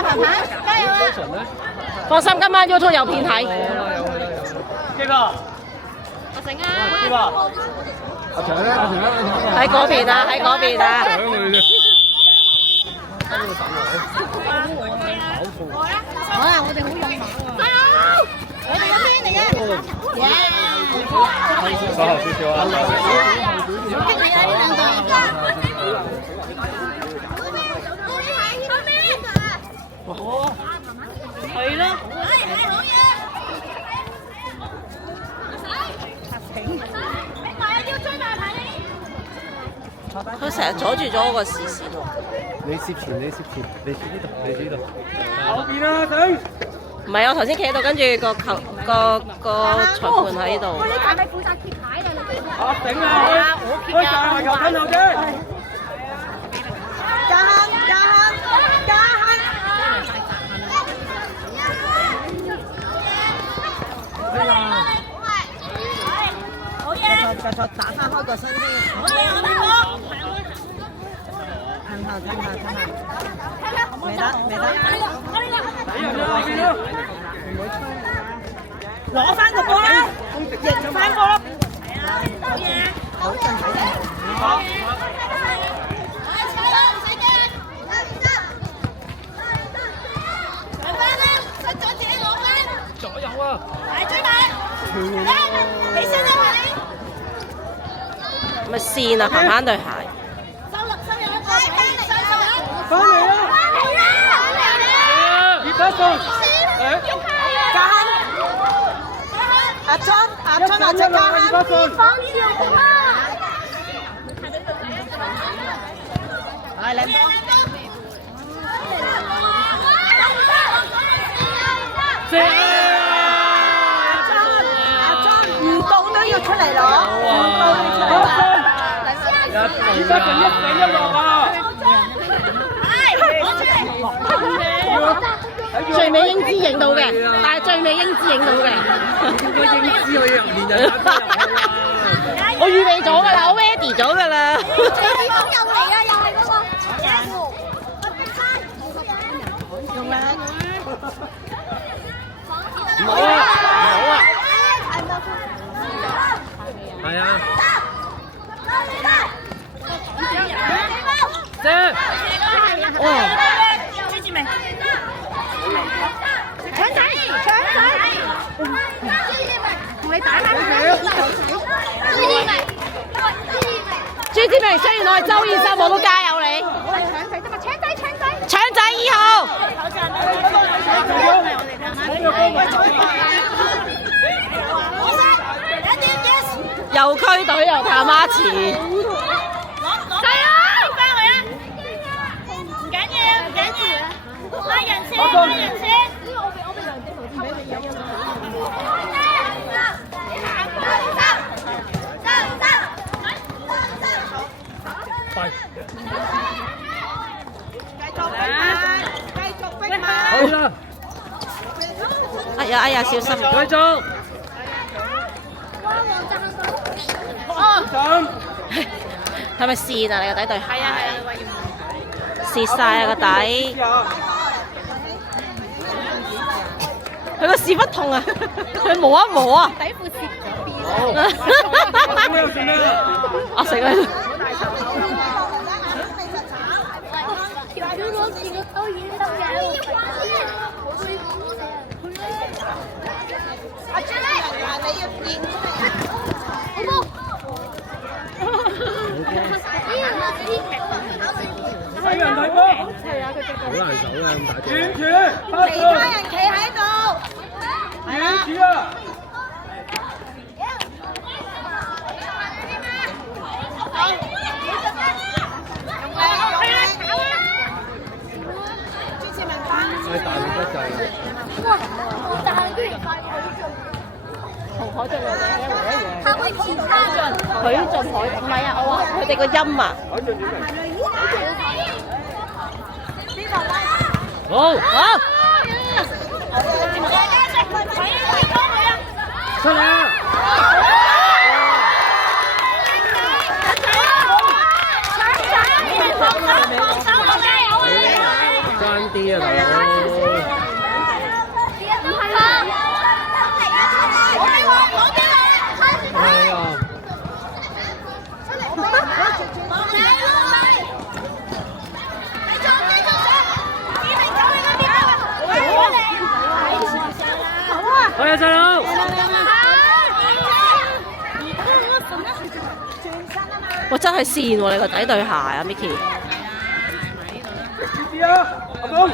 啊，鵬鵬，加油啊！放心，今晚 YouTube 有片睇。邊個？阿成啊！邊個？阿長咧，阿長，喺嗰邊啊，喺嗰邊啊。搶佢啫。好啊，我哋好勇猛喎！加油！我哋有邊嚟嘅？耶！稍後少少啊。激你啊！呢兩個。係咯。佢成日阻住咗我個視線喎。你攝前，你攝前，你攝呢度，你攝呢度。後邊啊，頂！唔係，我頭先企喺度，跟住個裁判喺度。呢個係負責揭牌嘅，你知唔知啊？啊頂啊！去大球近後啫！加亨，加亨，加亨！好嘢！繼續打翻開個身先。好嘢，我哋好。褪後，褪後，褪後。未得，未得。攞翻個波啦！贏翻波啦！好嘢！好進睇睇。好。左右啊！嚟追埋！起身啦，咪線啊，行翻對鞋。收入一個，翻嚟啦！熱得送！加亨，阿春，阿春，阿春加亨，放照顧啊！嚟靚波！阿春唔到都要出嚟攞，唔到要出嚟攞。熱得就一死一落啊！最尾英姿影到嘅，但係最尾英姿影到嘅。應該英姿可以連人打入去啦。我預備咗㗎啦，我 ready 咗㗎啦。又嚟啊！又係嗰個。用啦！唔好啊！唔好啊！係啊！姐！哇！追住未？搶仔！搶仔！同你打啦！朱志明，雖然我係周醫生，我都加油你。搶仔啫嘛！搶仔！搶仔！搶仔2號。又區隊又探媽池。加油！翻嚟啊！唔緊要，唔緊要。拉人先，拉人先。好啦，哎呀哎呀，小心！繼續。係咪跣啊？你個底對鞋？係啊係啊，跣晒啊個底。佢個屎忽痛啊！佢摸一摸啊！底褲折咗邊？我食啦。阿朱咧，你要變出嚟，好冇？睇人睇波，好難手啊！咁大隻。遠處，其他人企喺度，係啦。遠處啊！太大力得滯啦！哇，好大居然快過同海俊兩隻一模一樣。佢會前三進。許俊海唔係啊，我話佢哋個音啊。好，好。出嚟啊！賺啲啊，大佬。係啊。係啊，細佬。哇！真係跣喎，你個仔對鞋啊 ，Micky。知啊，阿公。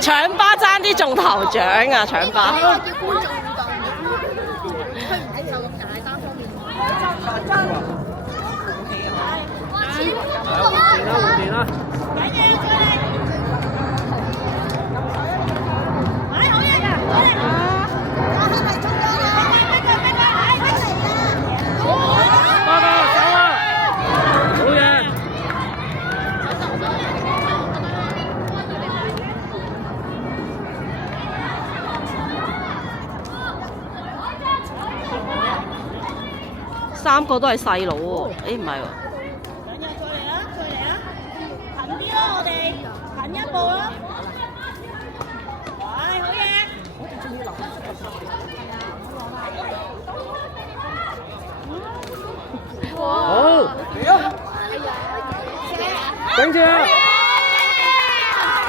搶巴爭啲中頭獎啊！搶巴。換電啦！三個都係細佬喎，唔係喎。兩日再嚟啦，近啲啦，我哋近一步啦。喂，好嘢！好，頂住啊！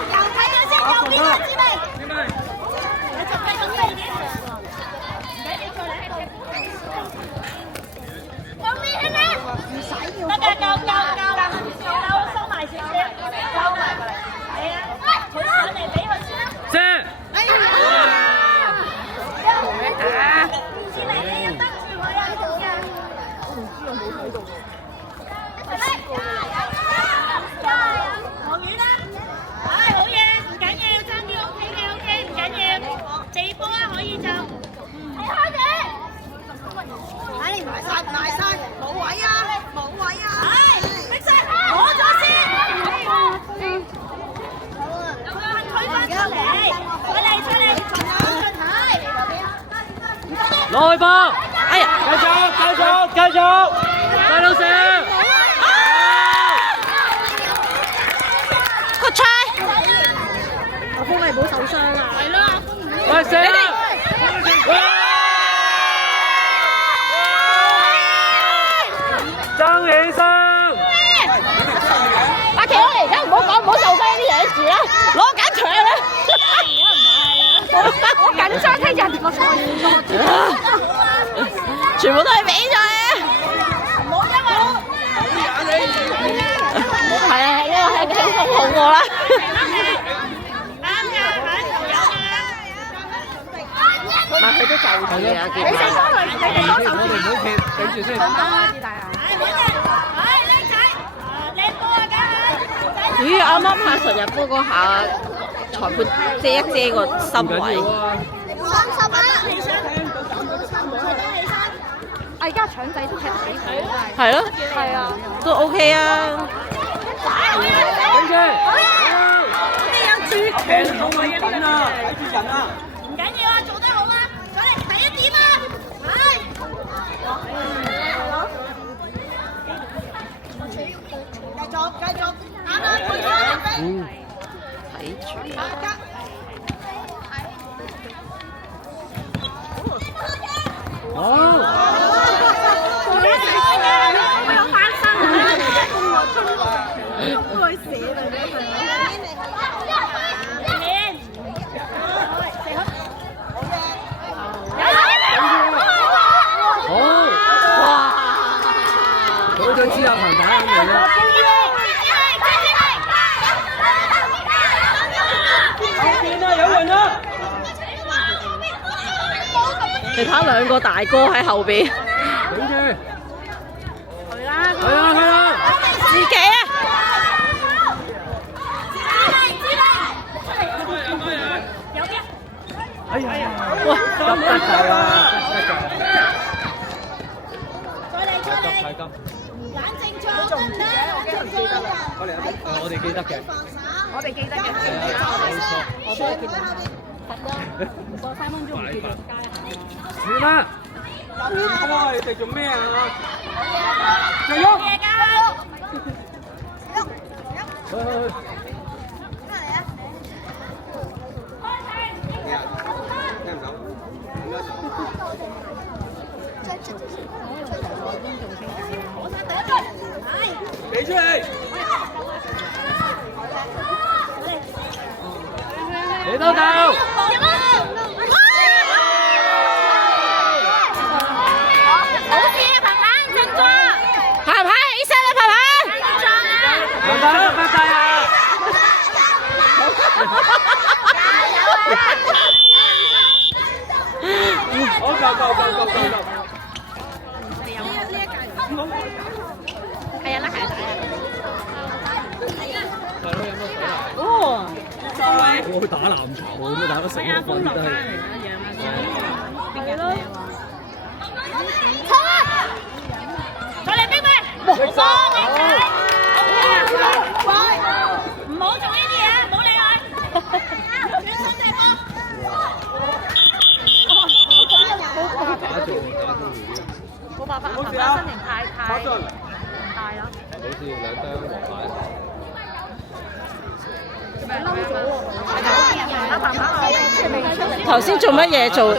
右睇下先，右邊個指嚟？你就繼續四點，唔緊要，再嚟喺度。唔使要，得㗎，夠，收埋少少，收埋過嚟，係啊，佢上嚟俾佢先啦。射！哎呀！先嚟你要得住佢啊！我唔知有冇睇到。望遠啦！唉，好嘢，唔緊要，爭啲 OK 嘅 OK，唔緊要，地波啊可以就。係開嘅。唉，埋晒，冇位啊！唉，逼晒，攞咗先。推翻出嚟，出嚟，攞去波！哎呀！繼續，快到射！個 try！ 阿峰你唔好受傷啊！係咯，阿峰唔好。喂，射！爭起身！阿琪，我哋而家唔好受傷啲嘢住啦，攞緊場啦！我緊張聽人哋個賽，全部都係比賽啊！冇因為係啊，呢個係輕鬆好過啦。啱㗎，唔係佢都就住啊，見唔見？我哋唔好撇，頂住先。靚仔，靚波啊，梗係！咦，啱啱下純日波嗰下，裁判遮一遮個心位。30啊！起身，起身。而家搶仔都踢得幾好，係咯，係啊，都 OK 啊。頂住！踢好咪緊啊！睇住人啊！唔緊要啊，做得好啊！再嚟第一點啊！係。繼續，啱啦，退翻。睇住。好。好想知阿彭打緊嚟啦！有人啦！你睇下兩個大哥喺後邊。頂住！去啦！自己啊！哎呀！哇！急得滯啊！再嚟，冷靜做得唔得？冷靜做。我哋記得嘅。我哋記得嘅。算啦，換波你哋做咩啊？繼續。俾出嚟！你都夠。好，夠。係啊，拉鞋帶啊！哦，我去打籃球，咁打得死我瞓低。係咯。再嚟冰冰，唔好做呢啲嘢，唔好理佢。冇辦法，爸爸身形太大咯。好似兩張黃牌。頭先做乜嘢做？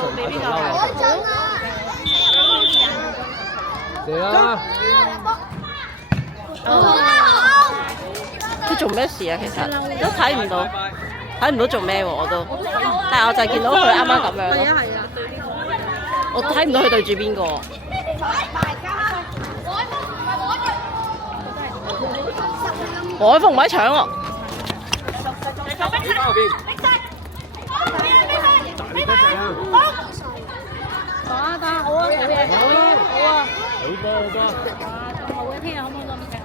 嚟啦！佢做咩事啊？其實都睇唔到做咩喎，我都。但係我就見到佢啱啱咁樣咯。係啊。我睇唔到佢對住邊個。海鳳唔喺搶喎。好啊，好嘢。好波。聽日可唔可以多啲踢下？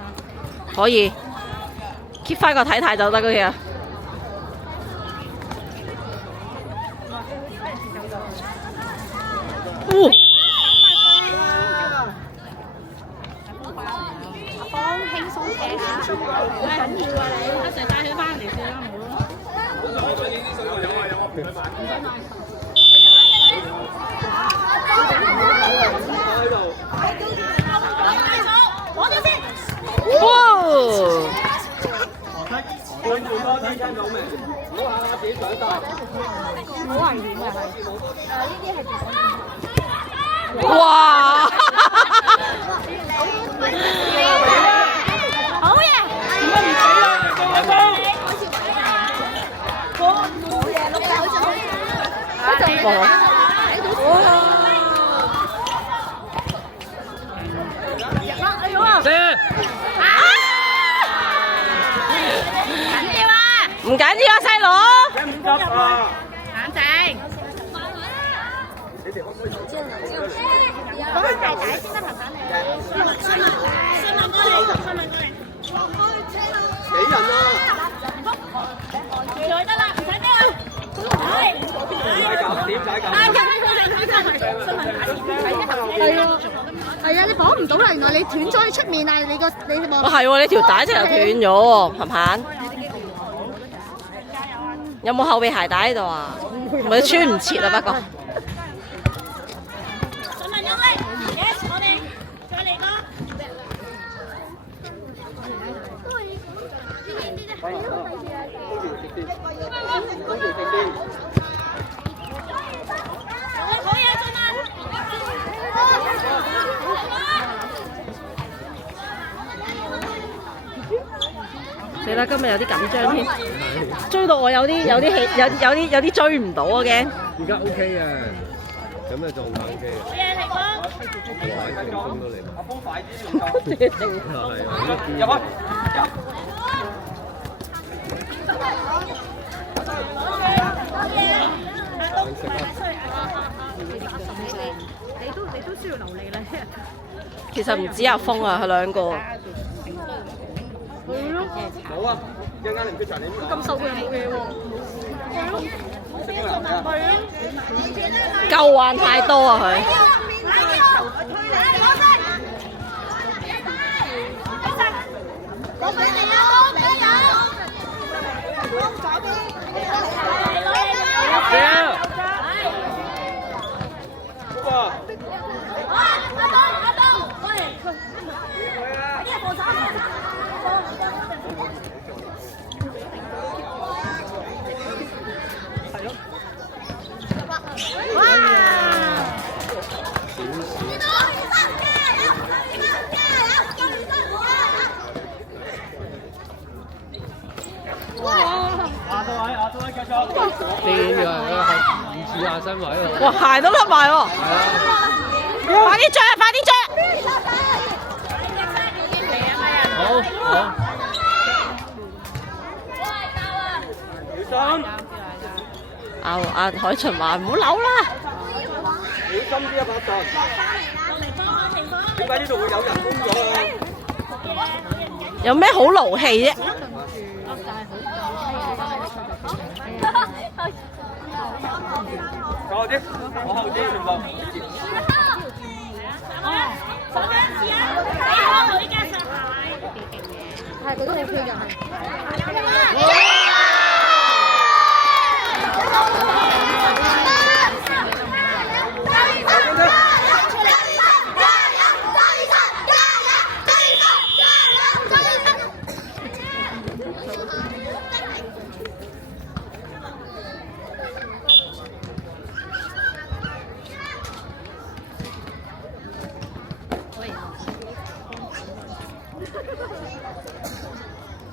可以 keep 翻個體態就得嗰啲啊。幫輕鬆踢下，好緊要啊你！一齊帶佢翻嚟先啦，唔好。哇！半半多啲聽到未？唔好下下自己上晒。好危險啊係。呢啲係哇！好嘢！點解唔死啊？做緊波。唔緊要啊，細佬。唔急啊！冷靜。講下大仔先得，麻煩你。新聞過嚟。幾人啊？再得啦，唔使咩啦。點解咁？係啊，你綁唔到啦，原來你斷咗喺出面啊！你望。哦係喎，你條帶直頭斷咗喎，鵬鵬。有冇後備鞋帶喺度啊？唔係穿唔切啊，不過。新聞用力 ，yes， 我哋再嚟個。好嘢，新聞。死啦！今日有啲緊張添，追到我有啲追唔到啊驚。而家 OK 啊，咁嘅狀態 OK 啊。好嘢，嚟個。哇！成功都嚟。阿峰快啲入啊！你都需要流利啦。其實唔止阿峰啊，佢兩個。好啊，一陣間你唔出場，你咁瘦佢又冇嘢喎。舊患太多啊佢。攞俾你啊！攞俾你啊！左邊。4點要係唔似下身位喎。哇，鞋都甩埋喎！係啊，快啲着啊！快啲着！好好。小心！阿海巡話唔好扭啦。小心啲啊，拍檔！點解呢度會有人工咗啊？有咩好勞氣啫？坐後啲，我後啲全部。嗰陣時啊，你開佢嘅實鞋。係，佢都 OK 㗎。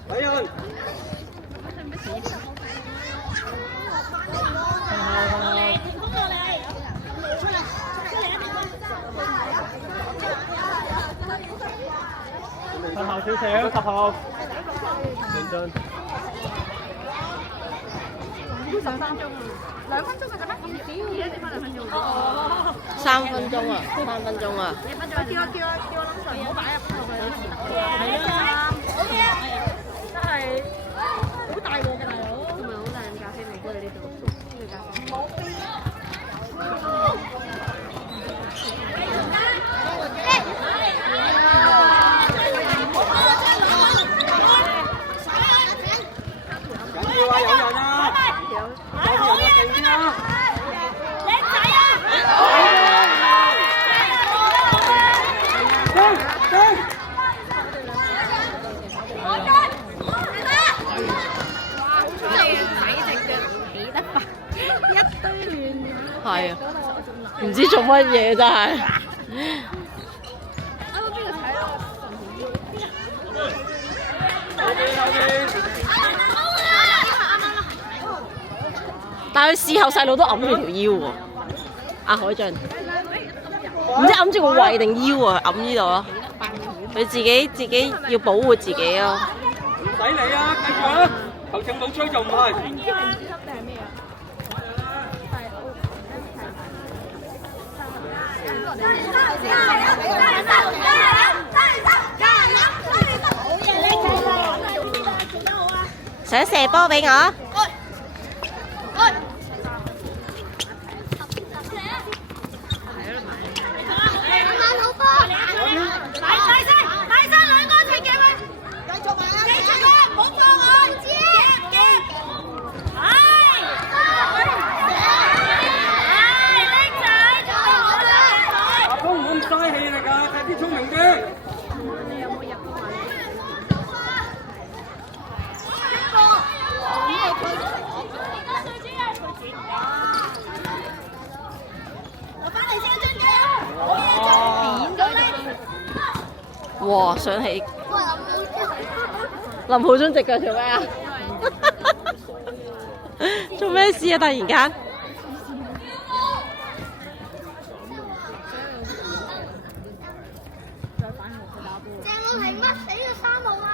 睇人。10號少少，10號。認真。2分鐘就得咩？唔少，而家剩翻2分鐘。哦3分鐘啊，3分鐘啊！叫我諗住唔好擺入去。係啊，好嘢！真係好大鑊嘅大佬，同埋好靚咖啡味嘅呢度，呢個咖啡。緊要啊！有人啊！有人啊！定啲啊！叻仔啊！係啊，唔知做乜嘢真係。但係佢事後細路都揞住條腰喎，阿海俊，唔知揞住個胃定腰啊，揞呢度咯。佢自己要保護自己咯。唔使理啊，繼續啊！頭程冇吹就唔係。想射波俾我？哇！想起林浩中隻腳做咩啊？做咩事啊？突然間鄭浩廷乜死咗3號啊！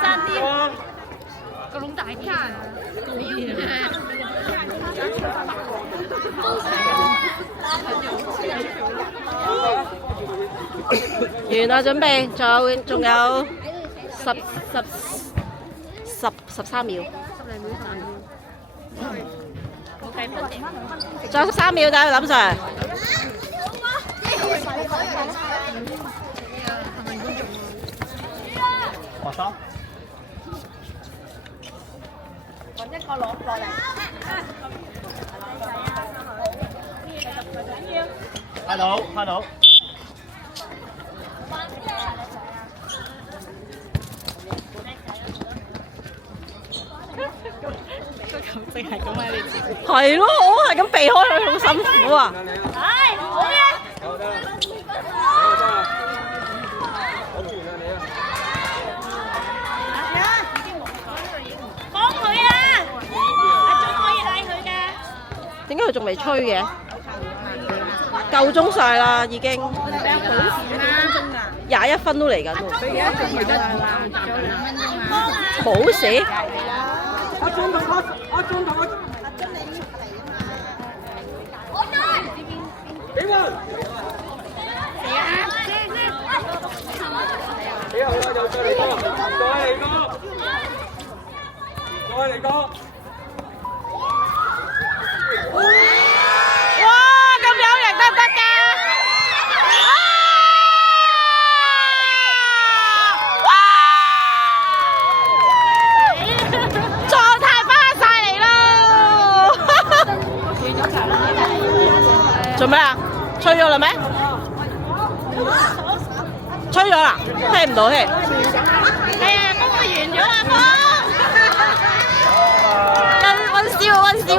爭啲個籠大啲啊！完啦，準備，仲有13秒，仲有13秒咋，林 Sir。學生。揾一個落嚟。睇到，睇到。係咯，我係咁避開佢，好辛苦啊！唉，好嘢！好得啦，好得啦，好完啦你啊！佢仲未吹嘅，夠鐘晒啦已經。21分都嚟緊喎。冇事。幾分？幾後啦？又再嚟多，再嚟多，再嚟多。哇！咁有型得唔得㗎？哇！狀態翻晒嚟咯！做咩啊？吹咗啦咩？吹咗啦，聽唔到添。係啊，公會完咗啦，溫燒。